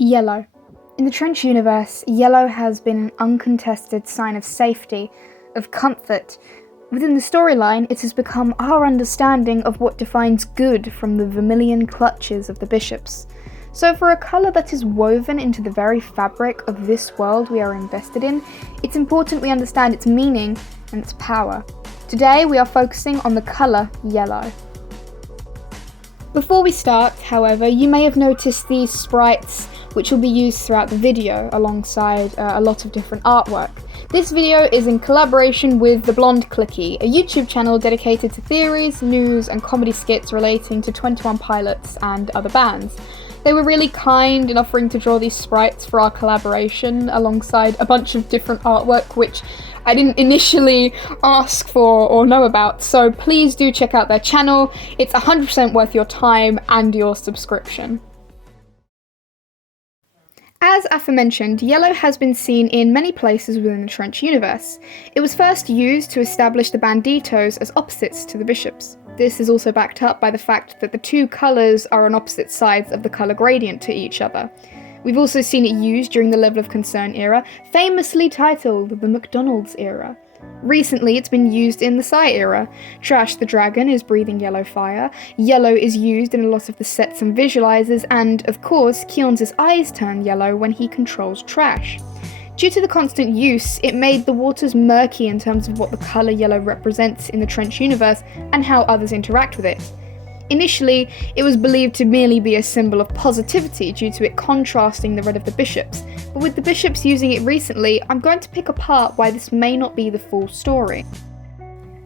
Yellow. In the Trench universe, yellow has been an uncontested sign of safety, of comfort. Within the storyline, it has become our understanding of what defines good from the vermilion clutches of the bishops. So for a colour that is woven into the very fabric of this world we are invested in, it's important we understand its meaning and its power. Today we are focusing on the colour yellow. Before we start, however, you may have noticed these sprites which will be used throughout the video alongside a lot of different artwork. This video is in collaboration with the Blonde CLIKKIE, a YouTube channel dedicated to theories, news and comedy skits relating to 21 Pilots and other bands. They were really kind in offering to draw these sprites for our collaboration alongside a bunch of different artwork which I didn't initially ask for or know about, so please do check out their channel. It's 100% worth your time and your subscription. As aforementioned, yellow has been seen in many places within the Trench universe. It was first used to establish the banditos as opposites to the bishops. This is also backed up by the fact that the two colours are on opposite sides of the colour gradient to each other. We've also seen it used during the Level of Concern era, famously titled the McDonald's era. Recently, it's been used in the Psy era. Trash the Dragon is breathing yellow fire, yellow is used in a lot of the sets and visualizers, and, of course, Keon's eyes turn yellow when he controls Trash. Due to the constant use, it made the waters murky in terms of what the colour yellow represents in the Trench universe and how others interact with it. Initially, it was believed to merely be a symbol of positivity due to it contrasting the red of the bishops, but with the bishops using it recently, I'm going to pick apart why this may not be the full story.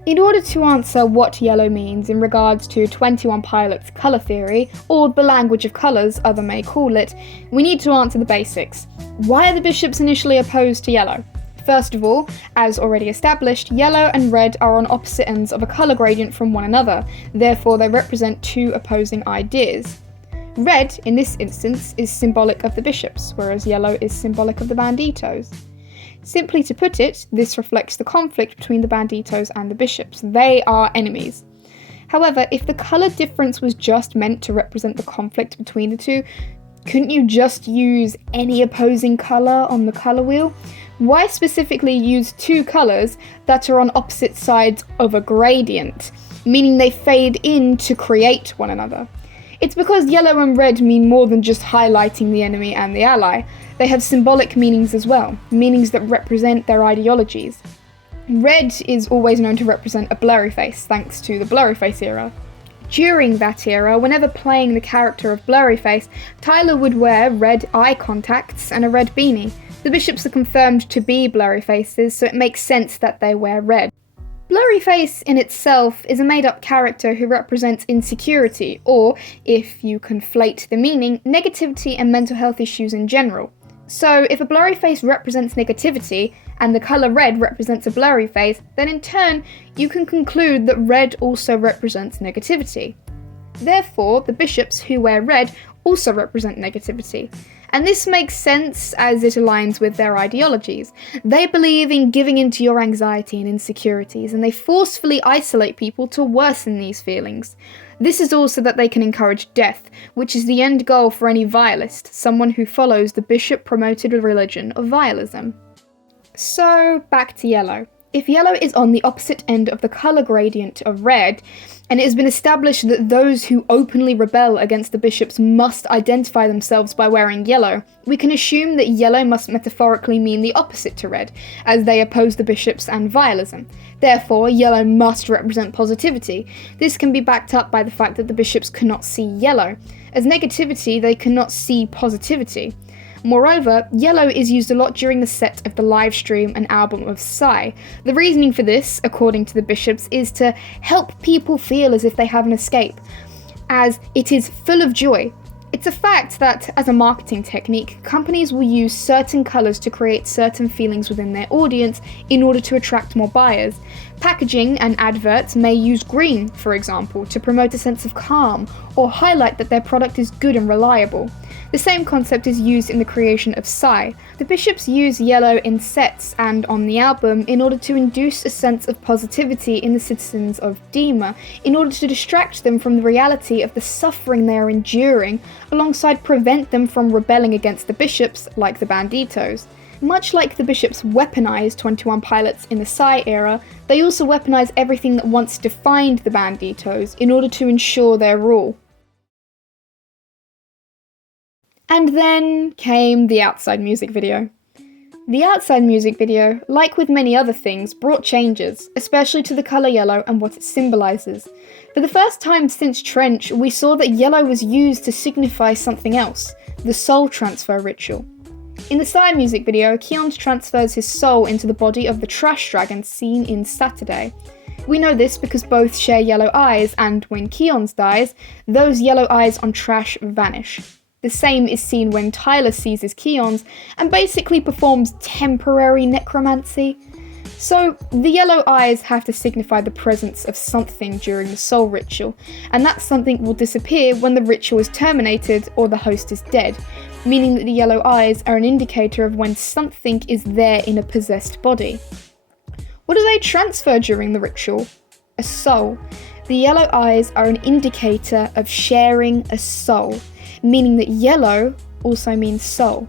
In order to answer what yellow means in regards to 21 Pilots colour theory, or the language of colours others may call it, we need to answer the basics. Why are the bishops initially opposed to yellow? First of all, as already established, yellow and red are on opposite ends of a colour gradient from one another, therefore they represent two opposing ideas. Red, in this instance, is symbolic of the bishops, whereas yellow is symbolic of the banditos. Simply to put it, this reflects the conflict between the banditos and the bishops. They are enemies. However, if the colour difference was just meant to represent the conflict between the two, couldn't you just use any opposing colour on the colour wheel? Why specifically use two colours that are on opposite sides of a gradient, meaning they fade in to create one another? It's because yellow and red mean more than just highlighting the enemy and the ally. They have symbolic meanings as well, meanings that represent their ideologies. Red is always known to represent a blurry face, thanks to the blurryface era. During that era, whenever playing the character of blurryface, Tyler would wear red eye contacts and a red beanie. The bishops are confirmed to be blurry faces, so it makes sense that they wear red. Blurryface in itself is a made-up character who represents insecurity, or, if you conflate the meaning, negativity and mental health issues in general. So, if a blurry face represents negativity, and the colour red represents a blurry face, then in turn, you can conclude that red also represents negativity. Therefore, the bishops who wear red also represent negativity. And this makes sense as it aligns with their ideologies. They believe in giving into your anxiety and insecurities, and they forcefully isolate people to worsen these feelings. This is also that they can encourage death, which is the end goal for any vialist, someone who follows the bishop-promoted religion of vialism. So, back to yellow. If yellow is on the opposite end of the colour gradient of red, and it has been established that those who openly rebel against the bishops must identify themselves by wearing yellow, we can assume that yellow must metaphorically mean the opposite to red, as they oppose the bishops and vialism. Therefore, yellow must represent positivity. This can be backed up by the fact that the bishops cannot see yellow. As negativity, they cannot see positivity. Moreover, yellow is used a lot during the set of the live stream and album of Psy. The reasoning for this, according to the bishops, is to help people feel as if they have an escape, as it is full of joy. It's a fact that, as a marketing technique, companies will use certain colours to create certain feelings within their audience in order to attract more buyers. Packaging and adverts may use green, for example, to promote a sense of calm or highlight that their product is good and reliable. The same concept is used in the creation of Psy. The bishops use yellow in sets and on the album in order to induce a sense of positivity in the citizens of Dema, in order to distract them from the reality of the suffering they are enduring, alongside prevent them from rebelling against the bishops, like the Banditos. Much like the bishops weaponized 21 Pilots in the Psy era, they also weaponize everything that once defined the Banditos in order to ensure their rule. And then came the Outside music video. The Outside music video, like with many other things, brought changes, especially to the colour yellow and what it symbolises. For the first time since Trench, we saw that yellow was used to signify something else, the soul transfer ritual. In the Psy music video, Keons transfers his soul into the body of the trash dragon seen in Saturday. We know this because both share yellow eyes, and when Keons dies, those yellow eyes on Trash vanish. The same is seen when Tyler seizes Keons and basically performs temporary necromancy. So the yellow eyes have to signify the presence of something during the soul ritual, and that something will disappear when the ritual is terminated or the host is dead, meaning that the yellow eyes are an indicator of when something is there in a possessed body. What do they transfer during the ritual? A soul. The yellow eyes are an indicator of sharing a soul, meaning that yellow also means soul.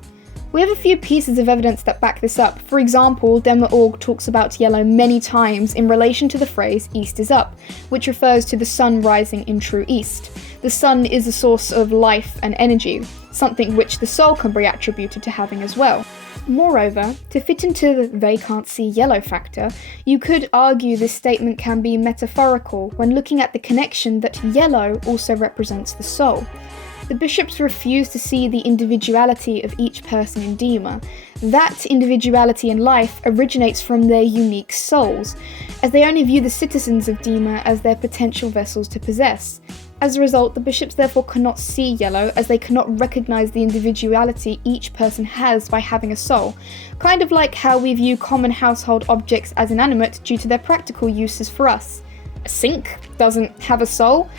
We have a few pieces of evidence that back this up. For example, Dema.org talks about yellow many times in relation to the phrase East is up, which refers to the sun rising in true east. The sun is a source of life and energy, something which the soul can be attributed to having as well. Moreover, to fit into the they can't see yellow factor, you could argue this statement can be metaphorical when looking at the connection that yellow also represents the soul. The bishops refuse to see the individuality of each person in Dema. That individuality in life originates from their unique souls, as they only view the citizens of Dema as their potential vessels to possess. As a result, the bishops therefore cannot see yellow, as they cannot recognise the individuality each person has by having a soul, kind of like how we view common household objects as inanimate due to their practical uses for us. A sink doesn't have a soul.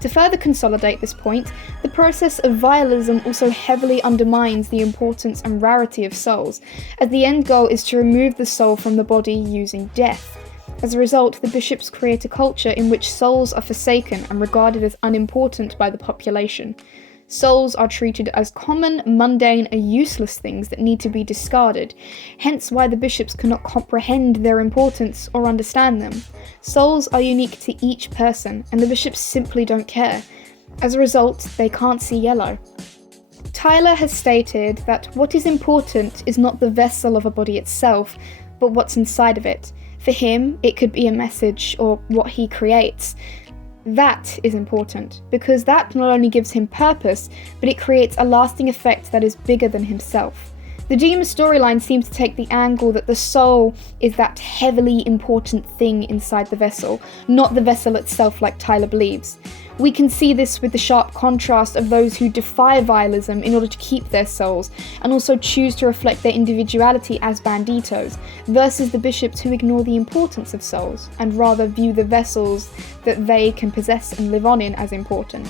To further consolidate this point, the process of vialism also heavily undermines the importance and rarity of souls, as the end goal is to remove the soul from the body using death. As a result, the bishops create a culture in which souls are forsaken and regarded as unimportant by the population. Souls are treated as common, mundane, and useless things that need to be discarded, hence why the bishops cannot comprehend their importance or understand them. Souls are unique to each person, and the bishops simply don't care. As a result, they can't see yellow. Tyler has stated that what is important is not the vessel of a body itself, but what's inside of it. For him, it could be a message or what he creates. That is important, because that not only gives him purpose, but it creates a lasting effect that is bigger than himself. The Dema storyline seems to take the angle that the soul is that heavily important thing inside the vessel, not the vessel itself like Tyler believes. We can see this with the sharp contrast of those who defy vialism in order to keep their souls, and also choose to reflect their individuality as banditos, versus the bishops who ignore the importance of souls, and rather view the vessels that they can possess and live on in as important.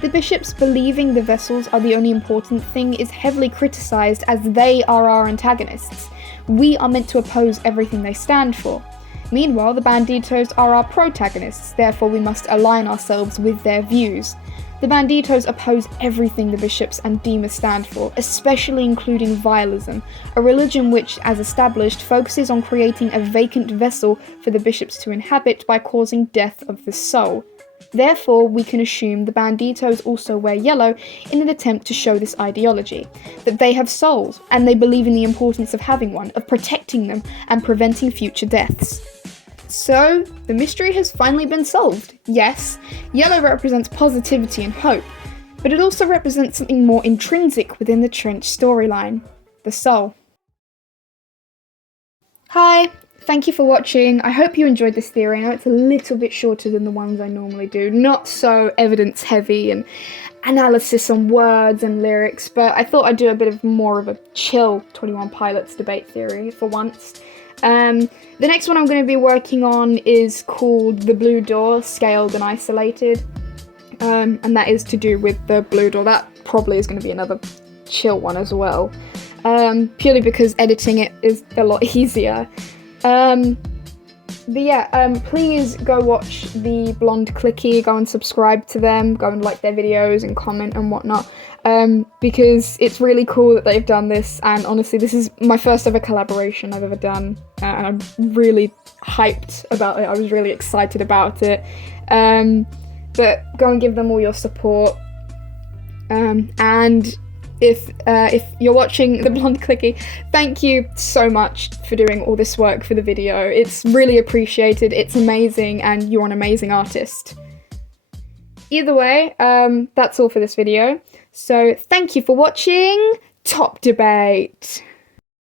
The bishops believing the vessels are the only important thing is heavily criticised, as they are our antagonists. We are meant to oppose everything they stand for. Meanwhile, the Banditos are our protagonists, therefore we must align ourselves with their views. The Banditos oppose everything the bishops and Dema stand for, especially including vialism, a religion which, as established, focuses on creating a vacant vessel for the bishops to inhabit by causing death of the soul. Therefore, we can assume the Banditos also wear yellow in an attempt to show this ideology, that they have souls, and they believe in the importance of having one, of protecting them, and preventing future deaths. So, the mystery has finally been solved. Yes, yellow represents positivity and hope, but it also represents something more intrinsic within the Trench storyline, the soul. Hi, thank you for watching. I hope you enjoyed this theory. I know it's a little bit shorter than the ones I normally do, not so evidence heavy and analysis on words and lyrics, but I thought I'd do a bit of more of a chill 21 Pilots debate theory for once. The next one I'm going to be working on is called The Blue Door, Scaled and Isolated. And that is to do with the blue door. That probably is going to be another chill one as well. Purely because editing it is a lot easier. But yeah, please go watch the Blonde CLIKKIE, go and subscribe to them, go and like their videos and comment and whatnot, because it's really cool that they've done this, and honestly this is my first ever collaboration I've ever done, and I'm really hyped about it. I was really excited about it, but go and give them all your support, and if you're watching the Blonde CLIKKIE, thank you so much for doing all this work for the video. It's really appreciated, it's amazing, and you're an amazing artist. Either way, that's all for this video. So thank you for watching. Top debate!